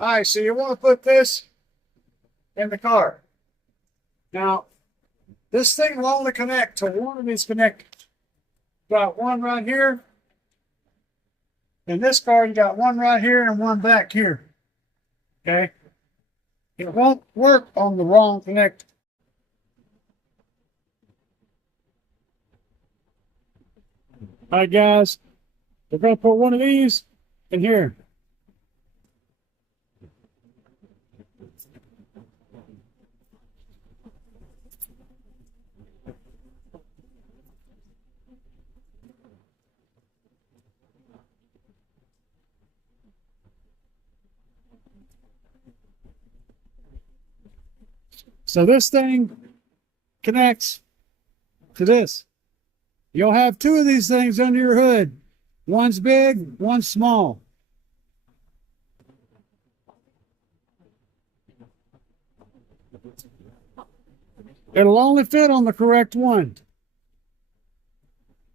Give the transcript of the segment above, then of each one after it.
All right, so you want to put this in the car. Now, this thing will only connect to one of these connectors. Got one right here. In this car, you got one right here and one back here. Okay? It won't work on the wrong connector. All right, guys. We're going to put one of these in here. So this thing connects to this. You'll have two of these things under your hood. One's big, one's small. It'll only fit on the correct one.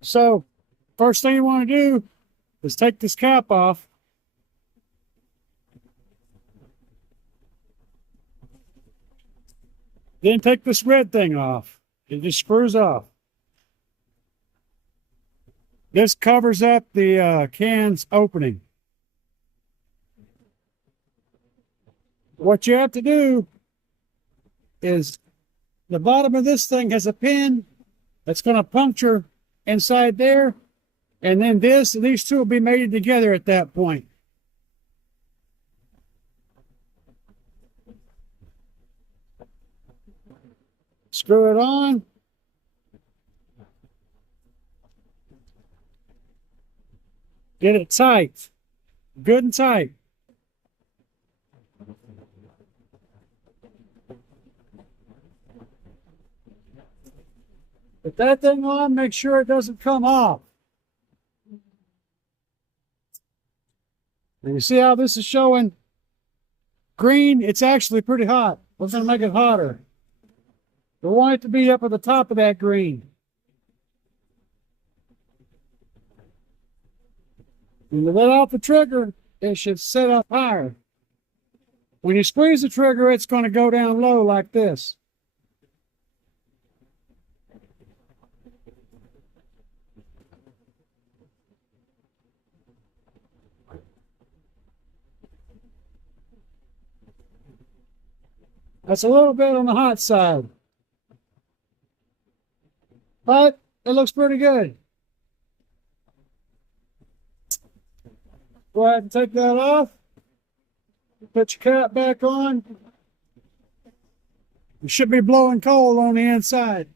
So, first thing you want to do is take this cap off. Then take this red thing off. It just screws off. This covers up the can's opening. What you have to do is the bottom of this thing has a pin that's going to puncture inside there, and then these two will be mated together at that point. Screw it on. Get it tight. Good and tight. Put that thing on, make sure it doesn't come off. And you see how this is showing green? It's actually pretty hot. We're going to make it hotter. We want it to be up at the top of that green. When you let off the trigger, it should set up higher. When you squeeze the trigger, it's going to go down low like this. That's a little bit on the hot side. But it looks pretty good. Go ahead and take that off. Put your cap back on. It should be blowing cold on the inside.